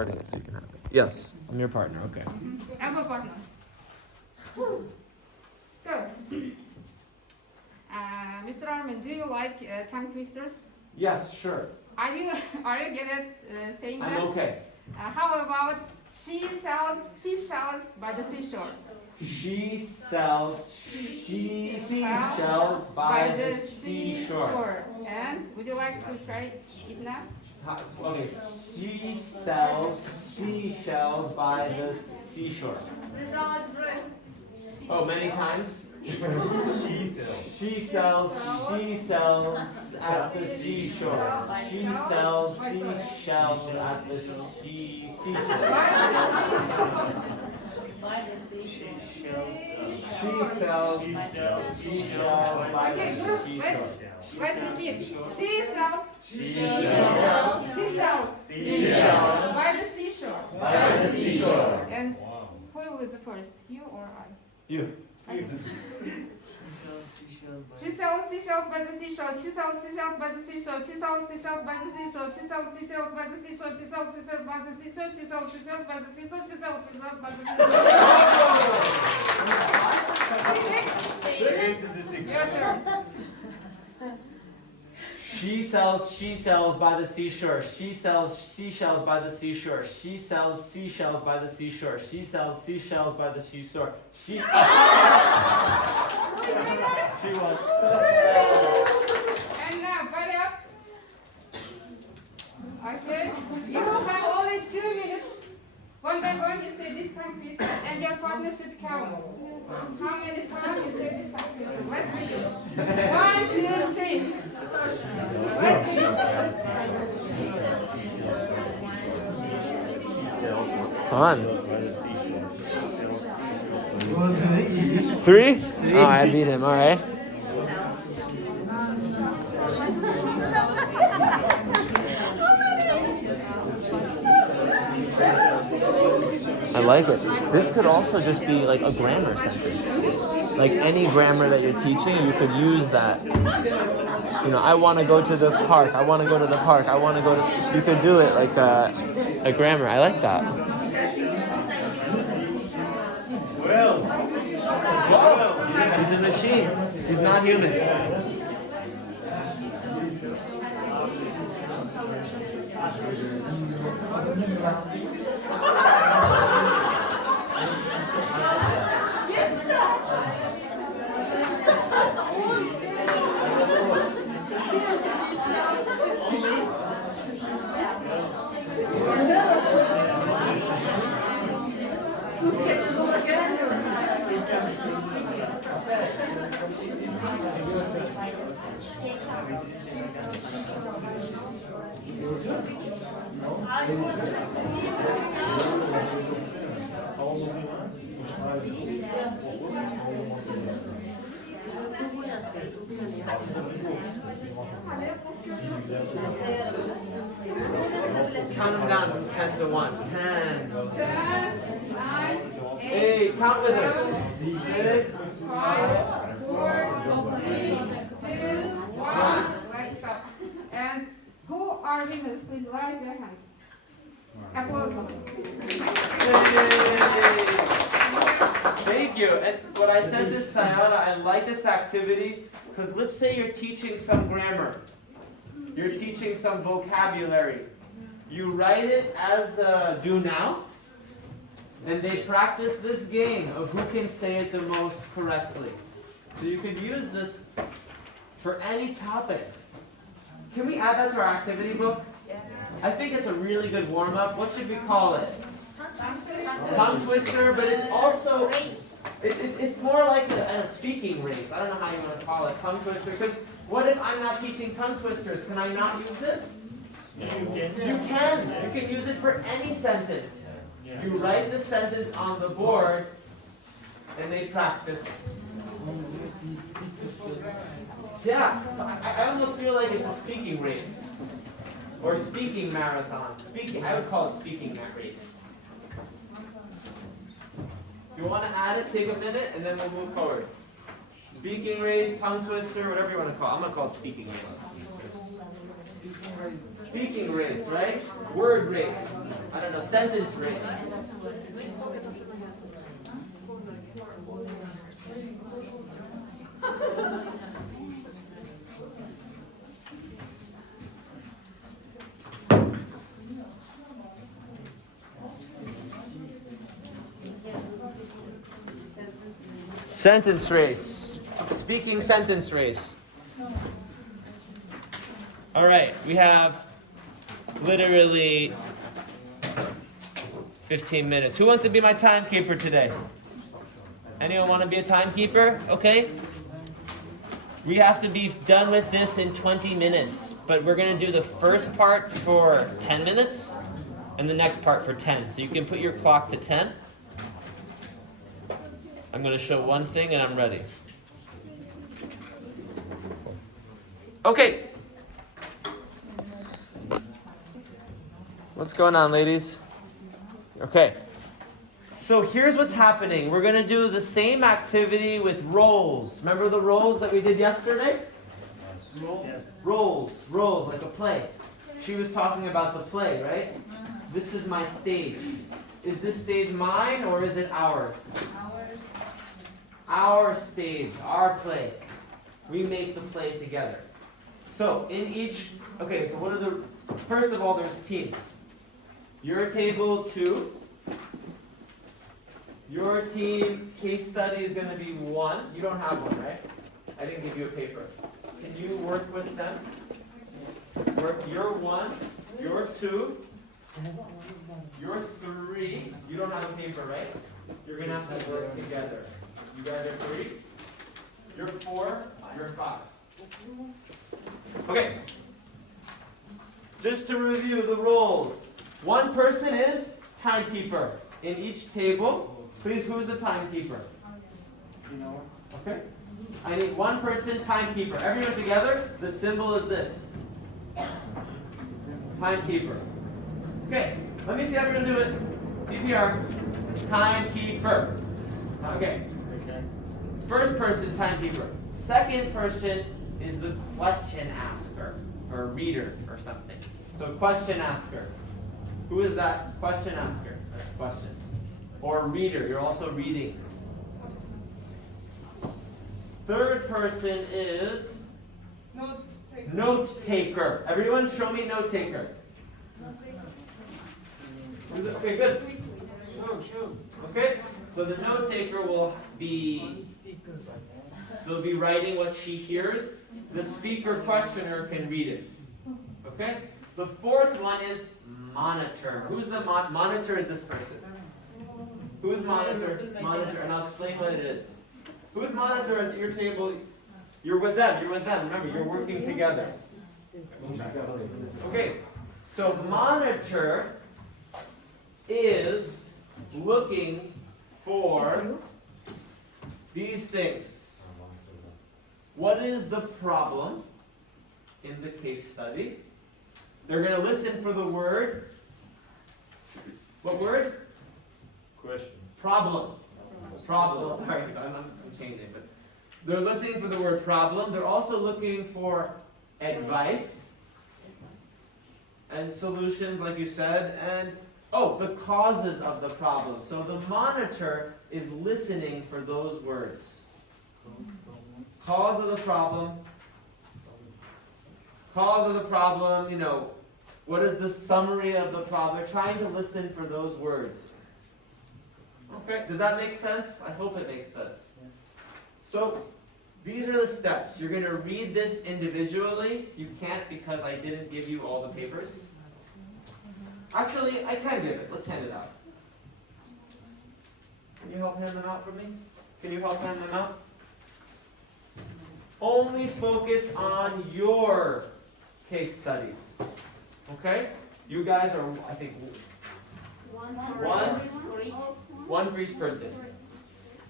recording it so you can have it. Yes, I'm your partner. Okay. I'm a partner. So, Mr. Armin, do you like tongue twisters? Yes, sure. Are you good at saying I'm them? okay. How about she sells seashells by the seashore? She sells seashells by the seashore. And would you like to try it now? Okay, she sells seashells by the seashore. Oh, many times? She sells at the seashore. She sells seashells at the seashore. She sells seashells by the seashore. Let's repeat. She sells seashells by the seashore. By the seashore. And who was the first? You or I? You. She sells seashells by the seashore. She sells seashells by the seashore. She sells seashells by the seashore. She sells seashells by the seashore. She sells seashells by the seashore. She sells seashells by the seashore. She sells seashells by the seashore. Your turn. She sells seashells by the seashore. She sells seashells by the seashore. She sells seashells by the seashore. She sells seashells by the seashore. She won. And now, buddy up. Okay. You have only 2 minutes. One by one, you say this tongue twister, and your partner should count. How many times you say this tongue twister? Let's begin. 1, 2, 3. Let's begin. Fun. 3? Oh, I beat him. All right. I like it. This could also just be like a grammar sentence. Like any grammar that you're teaching, you could use that. You know, I want to go to the park. I want to go to the park. I want to go to... You could do it like a grammar. I like that. Whoa! He's a machine. He's not human. Count them down from 10 to 1. 10. 9, 8. Count with her. 6. 5, 4, 3, 2, 1. Let's stop. And who are winners? Please raise your hands. Applause. Thank you. And when I said this, Sayana, I like this activity because let's say you're teaching some grammar. You're teaching some vocabulary. You write it as do now, and they practice this game of who can say it the most correctly. So you could use this for any topic. Can we add that to our activity book? Yes. I think it's a really good warm-up. What should we call it? Tongue twister, but it's also it's more like a speaking race. I don't know how you want to call it, tongue twister. Because what if I'm not teaching tongue twisters? Can I not use this? You can. You can use it for any sentence. You write the sentence on the board, and they practice. Yeah. So I almost feel like it's a speaking race or speaking marathon. I would call it speaking race. If you want to add it, take a minute, and then we'll move forward. Speaking race, tongue twister, whatever you want to call it. I'm going to call it speaking race. Speaking race, right? Word race. I don't know. sentence race. Sentence race. Speaking sentence race. All right, we have literally 15 minutes. Who wants to be my timekeeper today? Anyone want to be a timekeeper? Okay. We have to be done with this in 20 minutes, but we're going to do the first part for 10 minutes and the next part for 10. So you can put your clock to 10. I'm going to show one thing and I'm ready. Okay. What's going on, ladies? Okay. So here's what's happening. We're going to do the same activity with roles. Remember the roles that we did yesterday? Yes. Roles, like a play. She was talking about the play, right? This is my stage. Is this stage mine or is it ours? Our stage, our play. We make the play together. So in each, okay, so what are the, first of all, there's teams. Your table 2. Your team case study is going to be 1. You don't have one, right? I didn't give you a paper. Can you work with them? Work your 1, your 2, your 3. You don't have a paper, right? You're going to have to work together. You guys are 3. You're 4. You're 5. Okay. Just to review the roles. One person is timekeeper. In each table, please, who is the timekeeper? Okay. I need one person timekeeper. Everyone together, the symbol is this. Timekeeper. Okay, let me see how we're going to do it. CPR. Timekeeper. Okay. First person, timekeeper. Second person is the question asker, or reader, or something. So question asker. Who is that question asker? That's question. Or reader, you're also reading. Third person is note taker. Everyone show me note taker. Okay, good. Okay, so the note taker will be, they'll be writing what she hears. The speaker questioner can read it. Okay? The fourth one is monitor. Who's the monitor? Is this person? Who is monitor? Monitor, and I'll explain what it is. Who is monitor at your table? You're with them. You're with them. Remember, you're working together. Okay, so monitor is looking for these things. What is the problem in the case study? They're going to listen for the word. What word? Question. Problem. Problem. Sorry, I'm changing, but they're listening for the word problem. They're also looking for advice and solutions, like you said, and the causes of the problem. So the monitor is listening for those words. Cause of the problem. Cause of the problem, what is the summary of the problem? They're trying to listen for those words. Okay, does that make sense? I hope it makes sense. So, these are the steps. You're going to read this individually. You can't because I didn't give you all the papers. Actually, I can give it. Let's hand it out. Can you help hand them out for me? Can you help hand them out? Only focus on your case study. Okay? You guys are, I think, one for each person.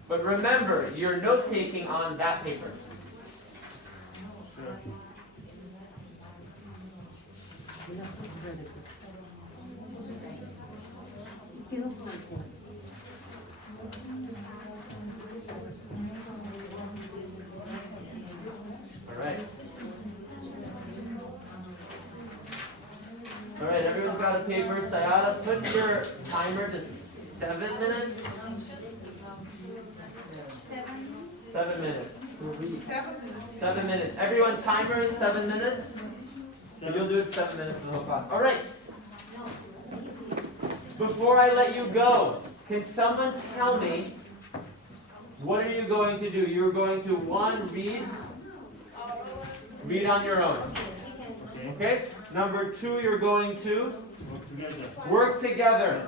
But remember, you're note-taking on that paper. All right, everyone's got a paper. Sayada, put your timer to 7 minutes. 7 minutes. 7 minutes. Everyone, timer is 7 minutes. So you'll do it 7 minutes for the whole class. All right. Before I let you go, can someone tell me what are you going to do? You're going to, one, read on your own. Okay? Number 2, you're going to work together.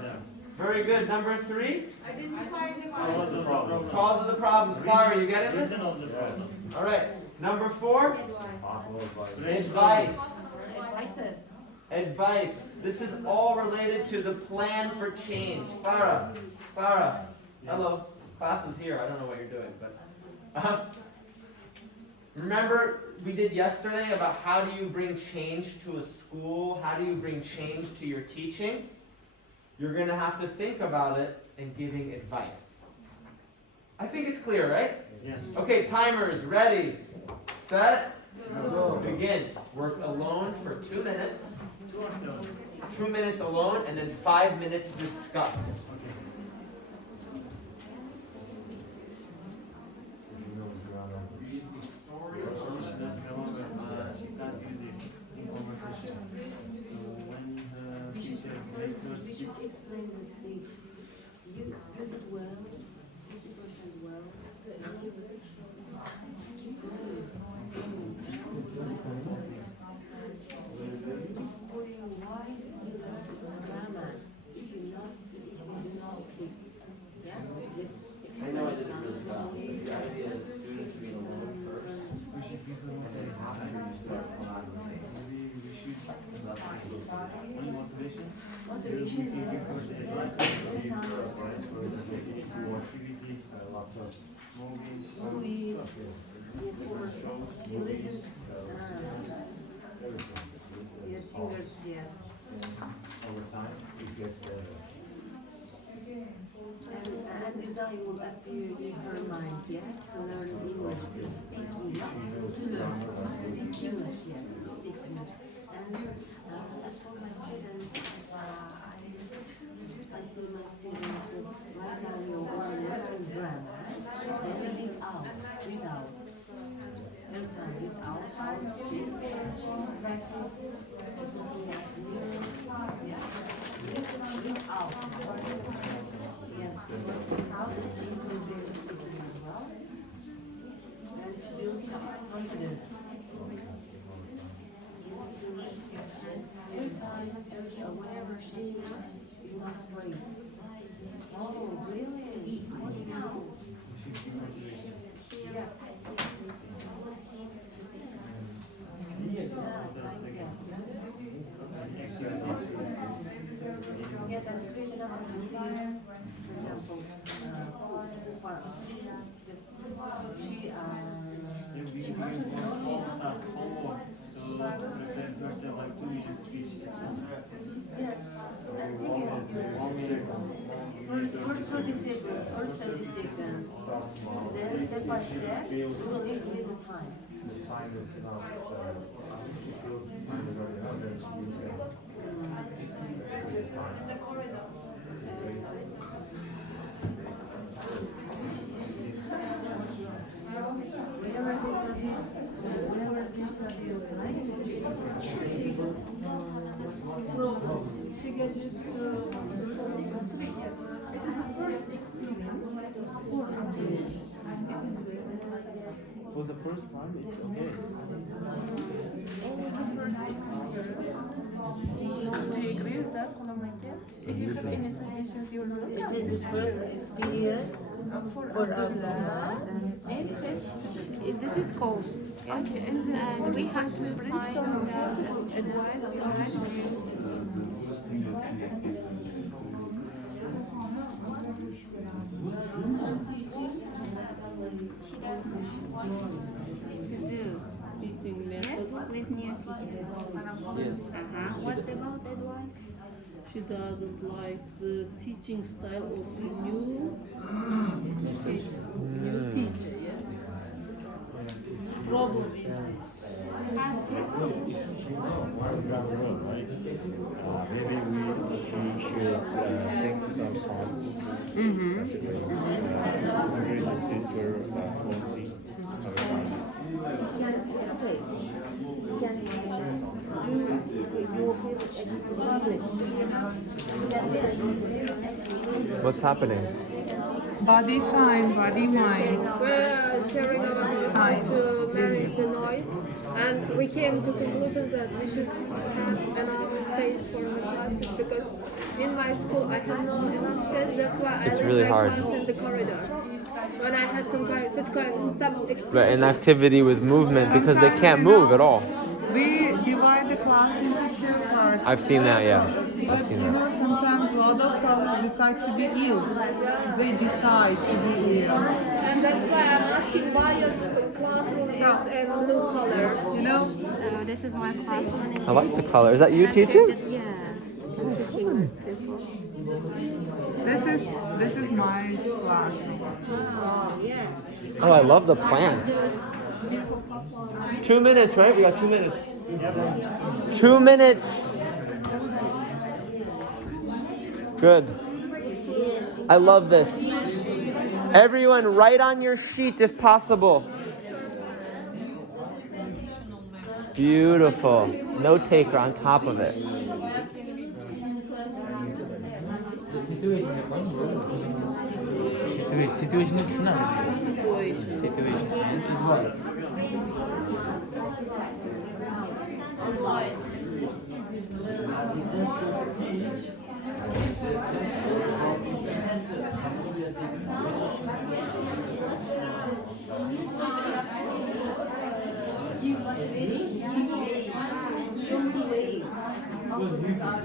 Very good. Number 3, cause of the problems. Clara, you getting this? All right. Number 4, advice. Advice. This is all related to the plan for change. Clara, hello. Class is here. I don't know what you're doing, but remember we did yesterday about how do you bring change to a school? How do you bring change to your teaching? You're going to have to think about it and giving advice. I think it's clear, right? Yes. Okay, timers, ready, set, begin. Work alone for 2 minutes. 2 minutes alone, and then 5 minutes discuss. Read the story. We should explain the stage. You did well, 50% well. Why you learn grammar? You not speak, you not speak. Yeah? I know I did it really fast, but the idea is students read alone first, and then after you start collaborating. Motivation movies. Yes, or she listens. Yes, singers, yes. Over time, it gets better. And desire will appear in her mind, yeah, to learn English, to speak English, to learn to speak English, yeah, to speak English. And as for my students, I see my students just write down your words and grammar, then read out, read out. Every time read out, speak, practice, just looking at the mirror, yeah, read out. Yes, how to see who they're speaking as well, and to build confidence. Every time, whenever she speaks, you must praise. Oh, really? It's working out. Yes. Yes, and create another routine. For example, just she mustn't notice. Yes, and thinking of your first 30 seconds, then step by step, we will increase the time. The time is not, if she feels the time is already out, then she will increase the time. Whenever they produce she gets it it is a first experience For the first time, it's okay. Do you agree with us, Communicative? If you have any suggestions, you will It is the first experience for for Abdullah and Chris. This is course. Okay, and we have to brainstorm possible advice you like To do teaching methods. with new teacher. Yes. What about advice? She doesn't like the teaching style of new teacher. Yeah. Problem is this. Maybe we should sing some songs. That's a great. Increase the speaker fluency. What's happening? Body sign, body mind. We're sharing our Sign. to manage the noise, and we came to conclusion that we should have enough space for the classes because in my school I have no enough space. That's why It's I really leave my hard. class in the corridor. When I have some kind, some activity. But an activity with movement because they can't move at all. We divide the class into two parts. I've seen that, yeah. I've But seen you that. know, sometimes a lot of colors decide to be ill. They decide to be ill. And that's why I'm asking why your classroom is a blue color. You know? So this is my classroom. I like the color. Is that you teaching? Yeah, I'm teaching pupils. This is my classroom. Oh, yeah. Oh, I love the plants. 2 minutes, right? We got 2 minutes. 2 minutes. Good. I love this. Everyone, write on your sheet if possible. Beautiful. Note taker on top of it. Show me ways. How to start.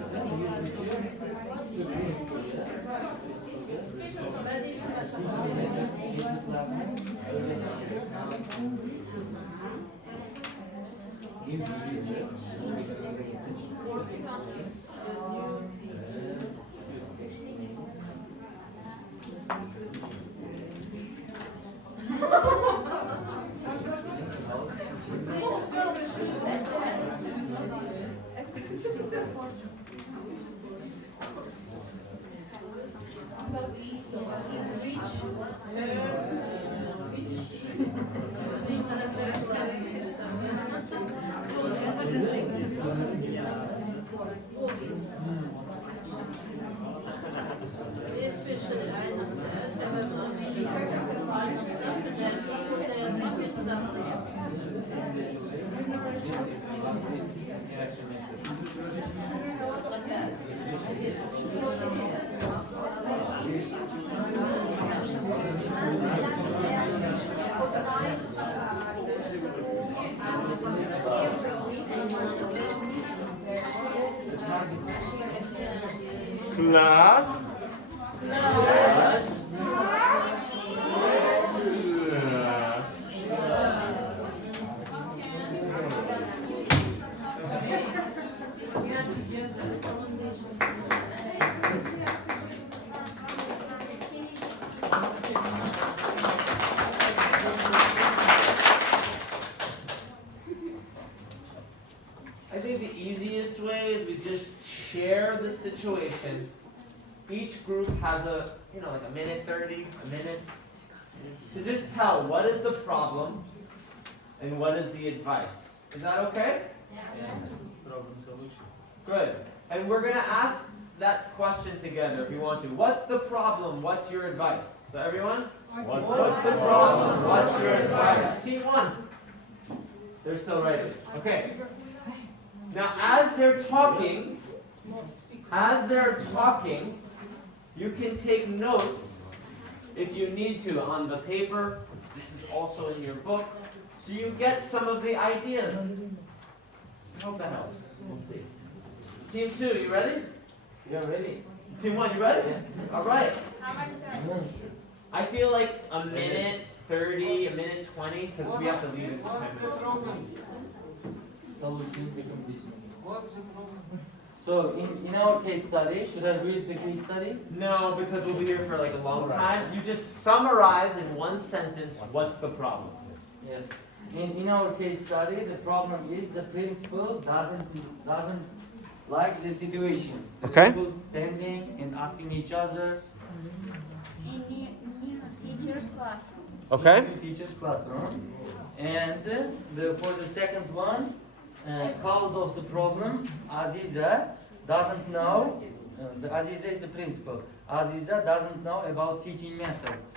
Class. I think the easiest way is we just share the situation. Each group has like a minute 30, a minute, to just tell what is the problem and what is the advice. Is that okay? Yes. Problem solution. Good. And we're going to ask that question together if you want to. What's the problem? What's your advice? So everyone? What's the problem? What's your advice? Team 1. They're still writing. Okay. Now as they're talking, you can take notes if you need to on the paper. This is also in your book. So you get some of the ideas. I hope that helps. We'll see. Team 2, you ready? Yeah, ready. Team 1, you ready? All right. How much time? I feel like a minute 30, a minute 20, because we have to leave it for 10 minutes. Solution. So in our case study, should I read the case study? No, because we'll be here for like a long time. You just summarize in one sentence what's the problem. Yes. In our case study, the problem is the principal doesn't like the situation. Okay. People standing and asking each other. In new teacher's classroom. Okay. In teacher's classroom. And for the second one, cause of the problem, Aziza doesn't know. Aziza is the principal. Aziza doesn't know about teaching methods.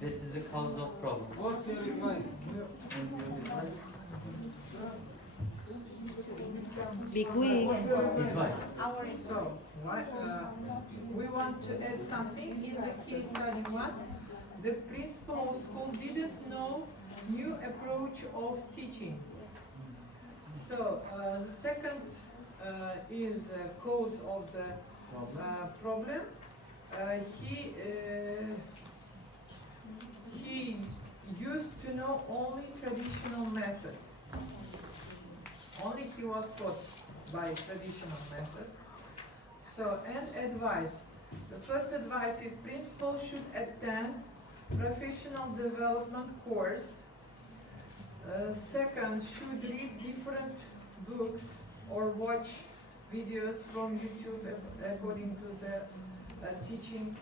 That is the cause of problem. What's your advice? Be quick. Advice. So, right, we want to add something in the case study one. The principal of school didn't know new approach of teaching. So the second is cause of the problem. He used to know only traditional method. Only he was taught by traditional method. So, and advice. The first advice is principal should attend professional development course. Second, should read different books or watch videos from YouTube according to the teaching.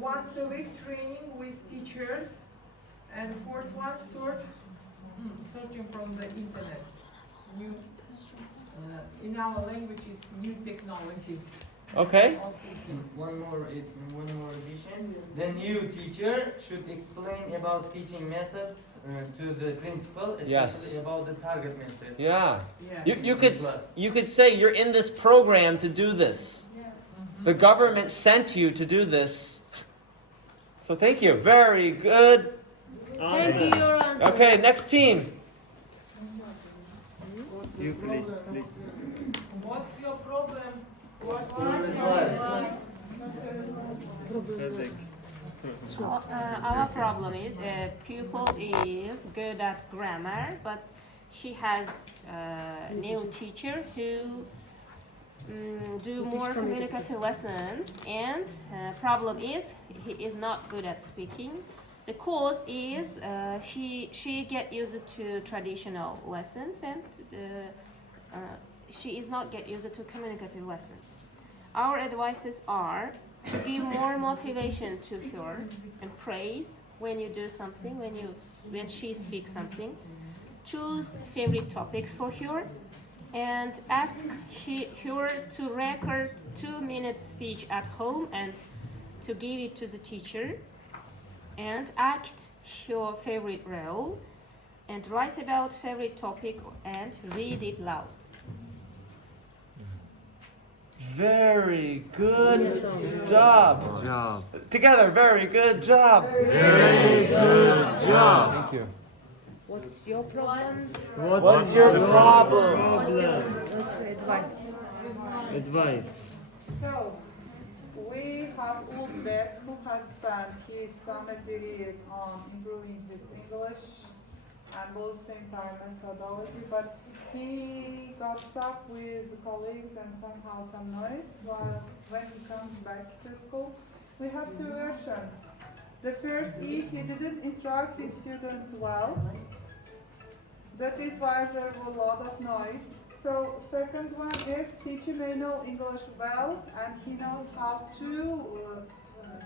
Once a week training with teachers, and fourth one, searching from the internet. New, in our language, it's new technologies. Okay. Of teaching. One more addition. The new teacher should explain about teaching methods to the principal, especially Yes. about the target method. Yeah. Yeah. You could say you're in this program to do this. The government sent you to do this. So thank you. Very good. Thank you, your answer. Okay, next team. You please. What's your problem? What's your advice? Our problem is a pupil is good at grammar, but she has a new teacher who do more communicative lessons, and problem is he is not good at speaking. The cause is she get used to traditional lessons, and she is not get used to communicative lessons. Our advices are to give more motivation to her and praise when you do something, when she speaks something. Choose favorite topics for her and ask her to record 2-minute speech at home and to give it to the teacher, and act your favorite role and write about favorite topic and read it loud. Very good job. Together, very good job. Very good job. Thank you. What's your problem? What's your problem? What's your advice? Advice. So, we have Ulbek who has spent his summer period on improving his English and both same time methodology, but he got stuck with colleagues and somehow some noise when he comes back to school. We have two versions. The first is he didn't instruct his students well. That is why there was a lot of noise. So second one is teacher may know English well and he knows how to,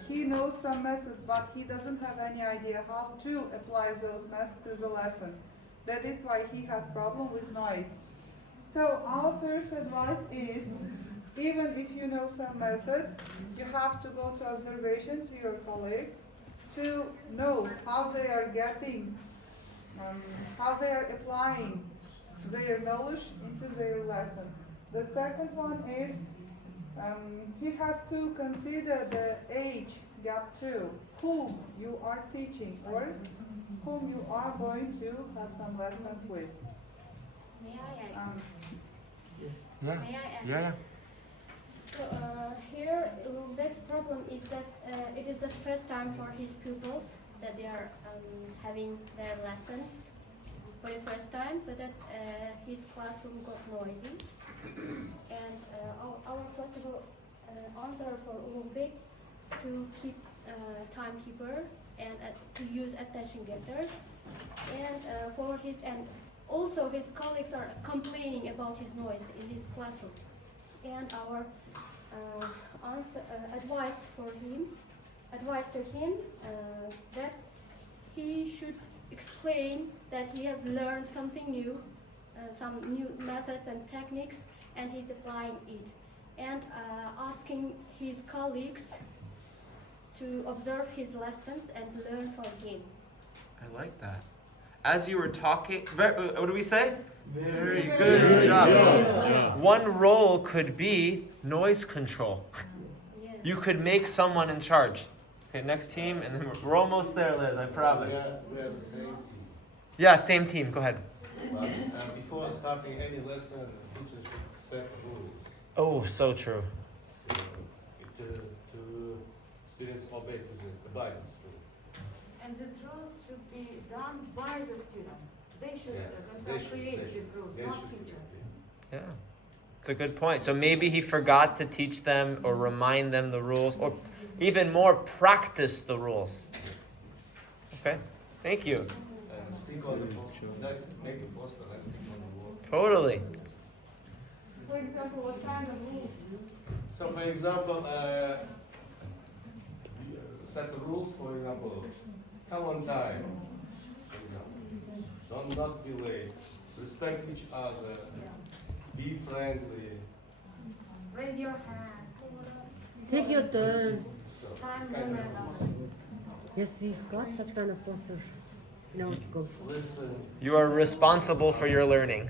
he knows some methods, but he doesn't have any idea how to apply those methods to the lesson. That is why he has problem with noise. So our first advice is, even if you know some methods, you have to go to observation to your colleagues to know how they are getting, how they are applying their knowledge into their lesson. The second one is he has to consider the age gap too, whom you are teaching or whom you are going to have some lessons with. May I add? Yeah. May I add? Yeah. So here, Ulbek's problem is that it is the first time for his pupils that they are having their lessons for the first time, so that his classroom got noisy. And our possible answer for Ulbek to keep timekeeper and to use attention getter. And also his colleagues are complaining about his noise in his classroom. And our advice to him that he should explain that he has learned something new, some new methods and techniques, and he's applying it. And asking his colleagues to observe his lessons and learn from him. I like that. As you were talking, what do we say? Very good job. One role could be noise control. Yeah. You could make someone in charge. Okay, next team, and then we're almost there, Liz, I promise. We are the same team. Yeah, same team, go ahead. But before starting any lesson, the teacher should set rules. Oh, so true. To students obey to the guidance rule. And these rules should be done by the student. They should They themselves should- create they these should- rules, they not should teacher. Yeah, it's a good point. So maybe he forgot to teach them or remind them the rules, or even more, practice the rules. Okay, thank you. And stick on the poster. Make a poster and stick on the wall. Totally. For example, what kind of rules? So, for example, set the rules. For example, come on time. Don't not be late. Respect each other. Be friendly. Raise your hand. Take your turn. So, Time this kind of limit. Yes, we've got such kind of poster in our school. listen. You are responsible for your learning.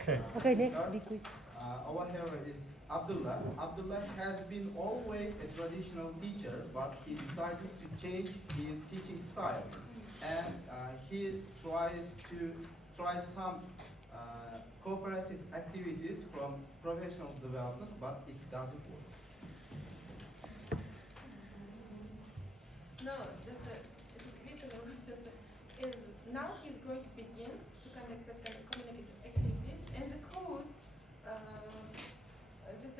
Okay. Okay, next, be quick. Our hero is Abdullah. Abdullah has been always a traditional teacher, but he decided to change his teaching style, and he tries some cooperative activities from professional development, but it doesn't work. No, now he's going to begin to conduct such kind of communicative activities, and the course,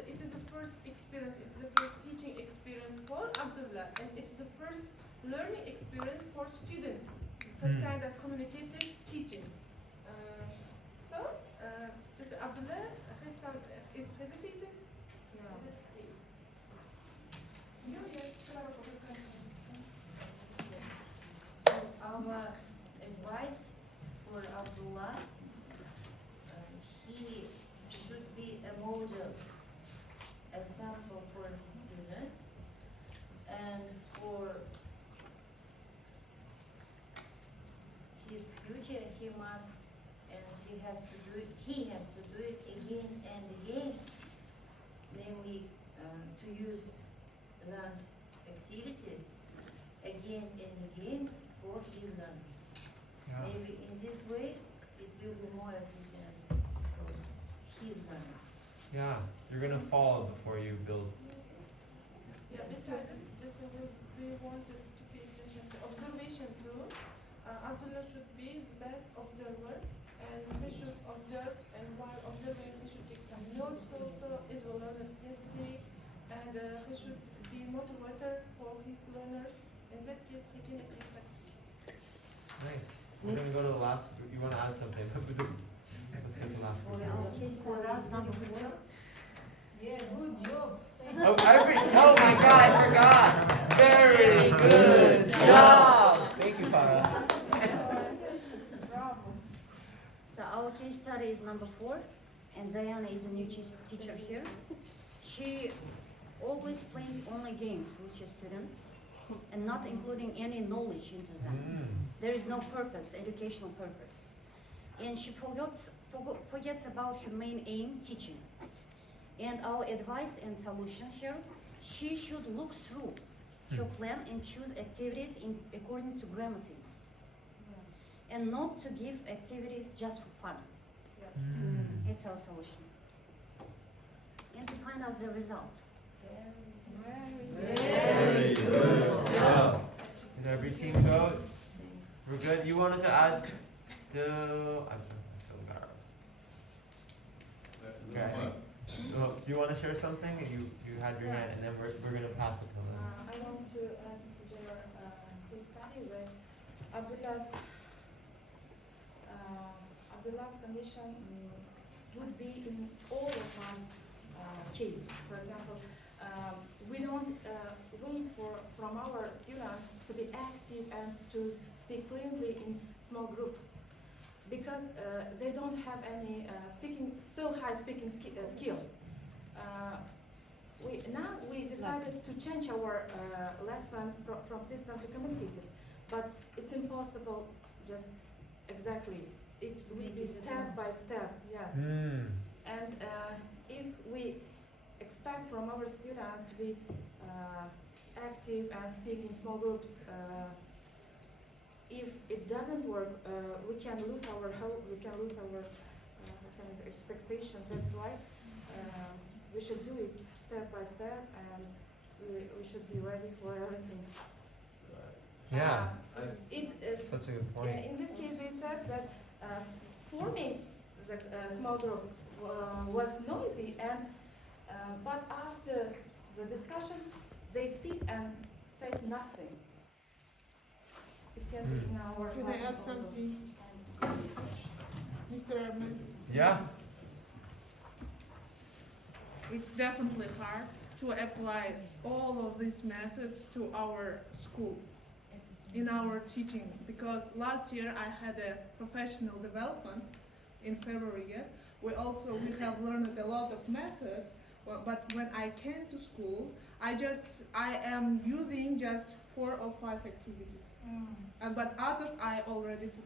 it is the first experience, it's the first teaching experience for Abdullah, and it's the first learning experience for students, such kind of communicative teaching. Just Abdullah is hesitated. Yes, please. So our advice for Abdullah, he should be a model, a sample for his students, and for his future he must, and he has to do it again and again, namely to use learned activities again and again for his learners. Maybe in this way it will be more efficient for his learners. Yeah, you're gonna fall before you build. Yeah, besides this, we wanted to pay attention to observation too. Abdullah should be the best observer, and he should observe, and while observing he should take some notes also, as well as history, and he should be motivator for his learners. In that case, he can achieve success. Nice. We're gonna go to the last. You want to add something? Let's get to the last group. For us, number 4. Yeah, good job. Oh my God, I forgot. Very good job. Thank you, Farah. Bravo. So our case study is number 4, and Diana is a new teacher here. She always plays only games with her students, and not including any knowledge into them. There is no purpose, educational purpose. And she forgets about her main aim, teaching. And our advice and solution here, she should look through her plan and choose activities according to grammar themes. And not to give activities just for fun. It's our solution. And to find out the result. Very good job. Did every team go? We're good. You wanted to add to? I'm so embarrassed. Okay. Oh, do you want to share something? You had your hand, and then we're gonna pass it to Liz. I want to add to your case study that Abdullah's condition would be in all of us case. For example, we don't wait from our students to be active and to speak fluently in small groups because they don't have any so high speaking skill. We decided to change our lesson from system to communicative, but it's impossible just exactly. It will be step by step, yes. And if we expect from our student to be active and speak in small groups, if it doesn't work, we can lose our hope, we can lose our expectations. That's why we should do it step by step, and we should be ready for everything. Yeah, It is such a good point. in this case, they said that forming the small group was noisy, and but after the discussion, they sit and say nothing. It can be in our Can I add something? Mr. Edmund? Yeah. It's definitely hard to apply all of these methods to our school, in our teaching, because last year I had a professional development in February, yes. We have learned a lot of methods, but when I came to school, I am using just 4 or 5 activities, but others I already do.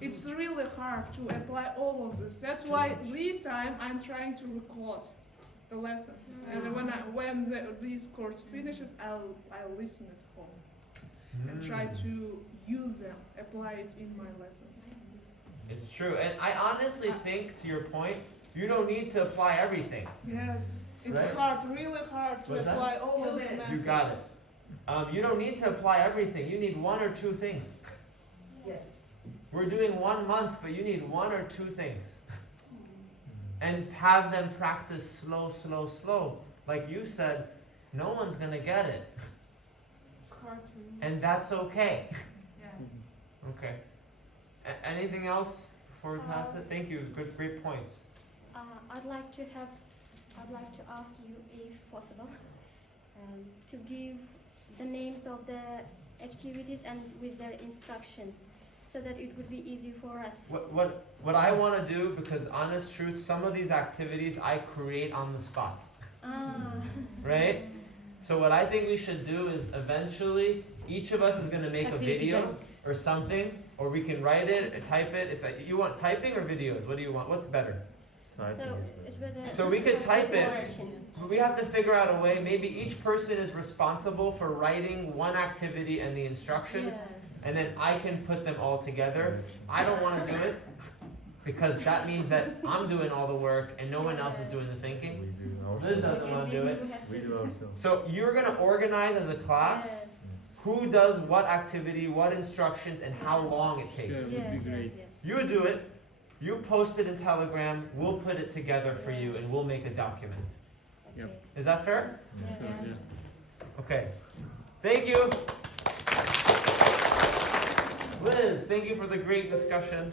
It's really hard to apply all of this. That's why this time I'm trying to record the lessons, and when this course finishes, I'll listen at home and try to use them, apply it in my lessons. It's true, and I honestly think, to your point, you don't need to apply everything. Yes, it's Right? hard, really hard to What's that? apply all of the methods. You got it. You don't need to apply everything. You need 1 or 2 things. Yes. We're doing 1 month, but you need 1 or 2 things. And have them practice slow, slow, slow. Like you said, no one's going to get it. It's hard to. And that's okay. Yes. Okay. Anything else before we pass it? Thank you. Good, great points. I'd like to ask you, if possible, to give the names of the activities and with their instructions, so that it would be easy for us. What I want to do, because honest truth, some of these activities I create on the spot. Right? So what I think we should do is eventually each of us is going to make a video or something, or we can write it, type it. If you want typing or videos, what do you want? What's better? So it's better. So we could type it. We have to figure out a way. Maybe each person is responsible for writing one activity and the instructions, and then I can put them all together. I don't want to do it because that means that I'm doing all the work and no one else is doing the thinking. We do Liz ourselves. doesn't want to do it. We do ourselves. So you're going to organize as a class who does what activity, what instructions, and how long it takes. Sure, would be great. You do it. You post it in Telegram. We'll put it together for you, and we'll make a document. Yep. Is that fair? Yes. Okay. Thank you. Liz, thank you for the great discussion.